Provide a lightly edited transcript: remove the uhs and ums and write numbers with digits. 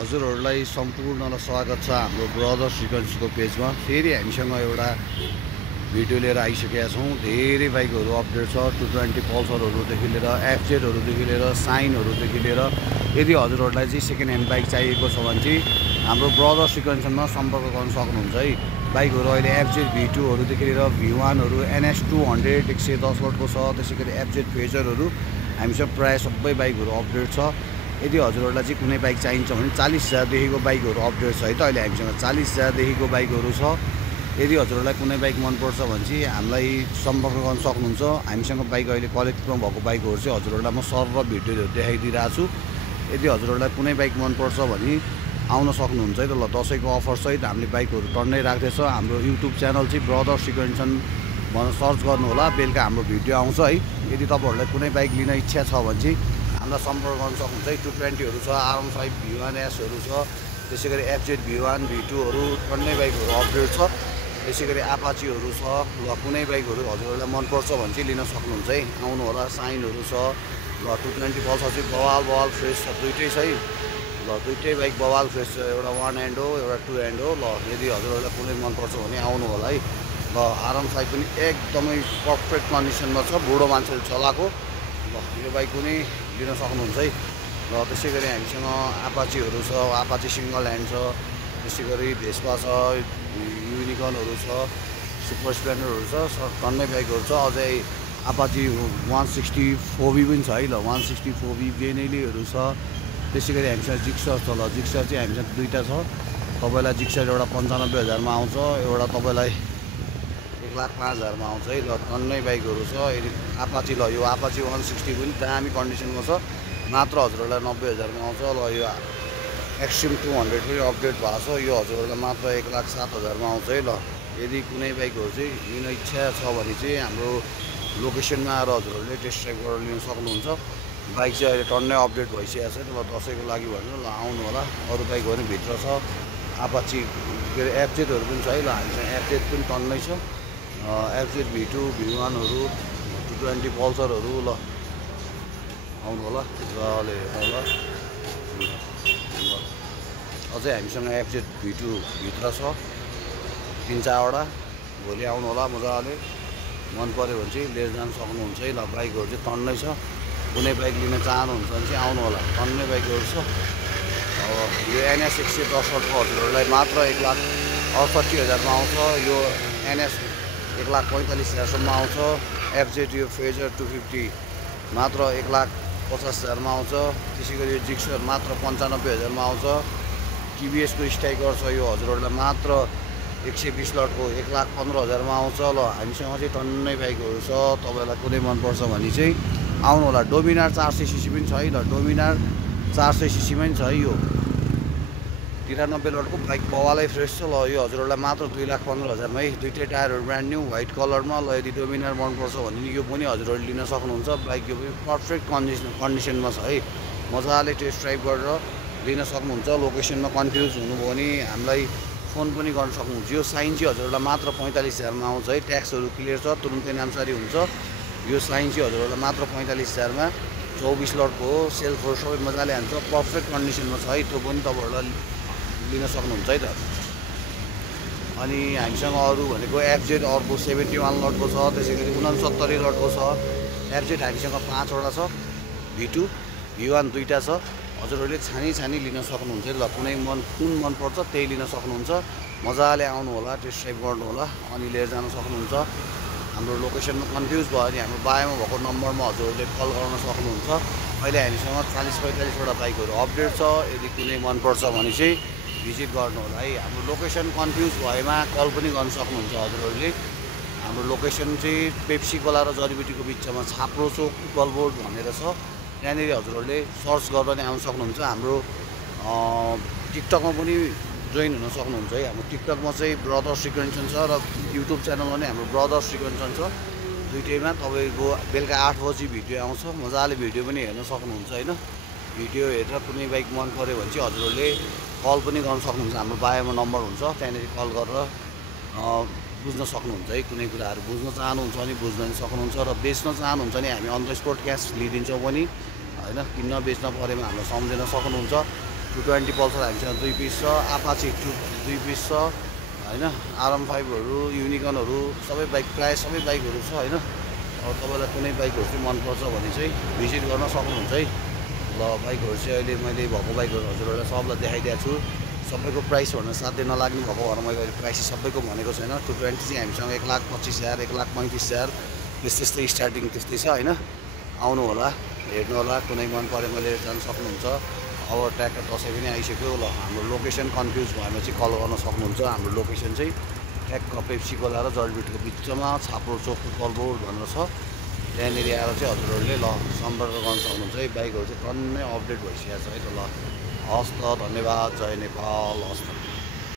हजुरहरूलाई सम्पूर्णलाई स्वागत छ हाम्रो ब्रदर्स रिकन्सको पेजमा। फेरि हामीसँग एउटा भिडियो लिएर आइसकेका छौँ। धेरै बाइकहरू अपडेट छ, 220 पल्सरहरूदेखि लिएर एफजेडहरूदेखि लिएर साइनहरूदेखि लिएर। यदि हजुरहरूलाई चाहिँ सेकेन्ड ह्यान्ड बाइक चाहिएको छ भने चाहिँ हाम्रो ब्रदर्स रिकन्सनमा सम्पर्क गर्न सक्नुहुन्छ है। बाइकहरू अहिले एफजेड V2हरूदेखि लिएर V1हरू, NS 200 110 वाटको छ। त्यसै गरी एफजेड फेजरहरू हामीसँग प्रायः सबै बाइकहरू अपडेट छ। यदि हजुरहरूलाई चाहिँ कुनै बाइक चाहिन्छ भने 40,000देखिको बाइकहरू अपडेट छ है त। अहिले हामीसँग 40,000देखिको बाइकहरू छ। यदि हजुरहरूलाई कुनै बाइक मनपर्छ भने चाहिँ हामीलाई सम्पर्क गर्न सक्नुहुन्छ। हामीसँग बाइक अहिले कलेक्टमा भएको बाइकहरू चाहिँ हजुरहरूलाई म सर र भिडियोहरू देखाइदिइरहेको छु। यदि हजुरहरूलाई कुनै बाइक मनपर्छ भने आउन सक्नुहुन्छ है त। ल, दसैँको अफरसहित हामीले बाइकहरू टन्नै राख्दैछ। हाम्रो युट्युब च्यानल चाहिँ ब्रदर्स रिकन्सन भनेर सर्च गर्नु होला, बेलुका हाम्रो भिडियो आउँछ है। यदि तपाईँहरूलाई कुनै बाइक लिन इच्छा छ भने चाहिँ हामीलाई सम्पर्क गर्न सक्नुहुन्छ है। 220हरू छ, RM5 V1Sहरू छ, त्यसै गरी एफजेड V1 V2हरू टन्नै बाइकहरू अपडेट छ। त्यसै गरी आपाचीहरू छ। ल, कुनै बाइकहरू हजुरहरूलाई मनपर्छ भने चाहिँ लिन सक्नुहुन्छ है। आउनु होला। साइनहरू छ। ल, 220 पल्सर चाहिँ बवाल फ्रेस छ, दुइटै छ है। ल, दुइटै बाइक बवाल फ्रेस छ, एउटा 1 ह्यान्ड हो, एउटा 2 ह्यान्ड हो। ल, यदि हजुरहरूलाई कुनै मनपर्छ भने आउनु होला है। ल, RM5 पनि एकदमै पर्फेक्ट कन्डिसनमा छ, बुढो मान्छेले चलाएको। ल, यो बाइक पनि लिन सक्नुहुन्छ है। र त्यसै गरी हामीसँग आपाचीहरू छ, आपाची सिङ्गल ह्यान्ड छ। त्यसै गरी भेस्पा छ, युनिकर्नहरू छ, सुपर स्प्लेन्डरहरू छ, टन्नै बाइकहरू छ। अझै आपाची 164V पनि छ है। ल, 164V बेनेलीहरू छ। त्यसै गरी हामीसँग जिक्सर छ। ल, जिक्सर चाहिँ हामीसँग दुईवटा छ। तपाईँलाई जिक्सर एउटा 95,000मा आउँछ, एउटा तपाईँलाई 1,05,000मा आउँछ है। ल, टन्नै बाइकहरू छ। यदि आपाची, ल यो आपाची 160 पनि दामी कन्डिसनमा छ, मात्र हजुरहरूलाई 90,000मा आउँछ। ल, यो एक्सट्रिम 200 पनि अपडेट भएको छ, यो हजुरहरूलाई मात्र 1,07,000मा आउँछ है। ल, यदि कुनै बाइकहरू चाहिँ लिन इच्छा छ भने चाहिँ हाम्रो लोकेसनमा आएर हजुरहरूले टेस्ट ड्राइभ गरेर लिन सक्नुहुन्छ। बाइक चाहिँ अहिले टन्नै अपडेट भइसकेको छ। ल, दसैँको लागि भनेर ल आउनु होला। अरू बाइकहरू पनि भित्र छ, आपाची के अरे एफजेडहरू पनि छ है। ल, हामीसँग एफजेड पनि टन्नै छ, एफजेड V2 V1हरू, 220 पल्सरहरू। ल, आउनु होला, मजाले हेर्नु होला। अझै हामीसँग एफजेड V2 भित्र छ 3-4वटा। भोलि आउनु होला, मजाले मन पऱ्यो भने चाहिँ लिएर जान सक्नुहुन्छ है। ल, बाइकहरू चाहिँ टन्नै छ। कुनै बाइक लिन चाहनुहुन्छ भने चाहिँ आउनु होला, टन्नै बाइकहरू छ। अब यो NS 110 वाटको हजुरहरूलाई मात्र 1,68,000मा आउँछ। यो NS 1,45,000सम्म आउँछ। एफजेड यो फेजर 250 मात्र 1,50,000मा आउँछ। त्यसै गरी यो जिक्सर मात्र 95,000मा आउँछ। TVSको स्ट्राइकर छ, यो हजुरहरूलाई मात्र 120 लटको 1,15,000मा आउँछ। ल, हामीसँग चाहिँ टन्नै बाइकहरू छ। तपाईँलाई कुनै मनपर्छ भने चाहिँ आउनु होला। डोमिनार 400cc पनि छ है। ल, डोमिनार 400cc पनि छ है। यो 93 लटको बाइक बवालै फ्रेस छ। ल, यो हजुरहरूलाई मात्र 2,15,000मा है। दुइटै टायरहरू ब्रान्ड न्यू व्हाइट कलरमा। ल, यदि डोमिनार मनपर्छ भने यो पनि हजुरहरूले लिन सक्नुहुन्छ। बाइक यो पनि पर्फेक्ट कन्डिसनमा छ है। मजाले टेस्ट ड्राइभ गरेर लिन सक्नुहुन्छ। लोकेसनमा कन्फ्युज हुनुभयो भने हामीलाई फोन पनि गर्न सक्नुहुन्छ। यो साइन चाहिँ हजुरहरूलाई मात्र 45,000मा आउँछ है। ट्याक्सहरू क्लियर छ, तुरुन्तै नामसारी हुन्छ। यो साइन चाहिँ हजुरहरूलाई मात्र 45,000मा 24 लटको हो, सेल्फहरू सबै मजाले हान्छ, पर्फेक्ट कन्डिसनमा छ है। त्यो पनि तपाईँहरूलाई लिन सक्नुहुन्छ है त। अनि हामीसँग अरू भनेको एफजेड अर्को 71 लटको छ। त्यसै गरी 69 लटको छ। एफजेड हामीसँग 5वटा छ, V2 V1 दुईवटा छ। हजुरहरूले छानी लिन सक्नुहुन्छ। ल, कुन मनपर्छ त्यही लिन सक्नुहुन्छ। मजाले आउनु होला, टेस्ट ड्राइभ गर्नु होला, अनि लिएर जान सक्नुहुन्छ। हाम्रो लोकेसनमा कन्फ्युज भयो भने हाम्रो बायोमा भएको नम्बरमा हजुरहरूले कल गर्न सक्नुहुन्छ। अहिले हामीसँग 40-45वटा बाइकहरू अपडेट छ। यदि कुनै मनपर्छ भने चाहिँ भिजिट गर्नु होला है। हाम्रो लोकेसन कन्फ्युज भएमा कल पनि गर्न सक्नुहुन्छ हजुरहरूले। हाम्रो लोकेसन चाहिँ पेप्सी खोला र जडीबुटीको बिचमा छाप्रो चोक गलबोर्ड भनेर छ। त्यहाँनिर हजुरहरूले सर्च गर्दा नै आउन सक्नुहुन्छ। हाम्रो टिकटकमा पनि जोइन हुन सक्नुहुन्छ है। हाम्रो टिकटकमा चाहिँ ब्रदर्स रिकन्सन छ र युट्युब च्यानलमा पनि हाम्रो ब्रदर्स रिकन्सन छ। दुइटैमा तपाईँको बेलुका 8 बजी भिडियो आउँछ। मजाले भिडियो पनि हेर्न सक्नुहुन्छ होइन। भिडियो हेरेर कुनै बाइक मन पऱ्यो भने चाहिँ हजुरहरूले कल पनि गर्न सक्नुहुन्छ। हाम्रो बायोमा नम्बर हुन्छ, त्यहाँनिर कल गरेर बुझ्न सक्नुहुन्छ है। कुनै कुराहरू बुझ्न चाहनुहुन्छ भने बुझ्न सक्नुहुन्छ, र बेच्न चाहनुहुन्छ भने हामी अन द स्पोट क्यास लिइदिन्छौँ पनि होइन। किन्न बेच्न परेमा हामीलाई सम्झिन सक्नुहुन्छ। 220 पल्सर हामीसँग 2 पिस छ, अपाचे 2 पिस छ हैन, RM5हरू, युनिकर्नहरू सबै बाइक प्रायः सबै बाइकहरू छ हैन। अब तपाईँलाई कुनै बाइकहरू चाहिँ मनपर्छ भने चाहिँ भिजिट गर्न सक्नुहुन्छ है। ल बाइकहरू चाहिँ अहिले मैले भएको बाइकहरू हजुरहरूलाई सबलाई देखाइदिएको छु। सबैको प्राइस भन्न साध्य नलाग्ने भएको भएर मैले अहिले प्राइस सबैको भनेको छैन। 220 चाहिँ हामीसँग 1,25,000 1,35,000 त्यस्तै स्टार्टिङ त्यस्तै छ हैन। आउनु होला, हेर्नु होला, कुनै मन पऱ्यो मैले जान सक्नुहुन्छ। अब ट्र्याक्टर दसैँ पनि आइसक्यो। ल हाम्रो लोकेसन कन्फ्युज भएमा चाहिँ कल गर्न सक्नुहुन्छ। हाम्रो लोकेसन चाहिँ ट्याक्क पेप्सी खोला र जलबिटको बिचमा छाप्रो चोक कलबोर्ड भनेर छ। त्यहाँनिर आएर चाहिँ हजुरहरूले ल सम्पर्क गर्न सक्नुहुन्छ है। बाइकहरू चाहिँ टन्नै अपडेट भइसकेको छ है त। ल हस् त, धन्यवाद, जय नेपाल, हस् त।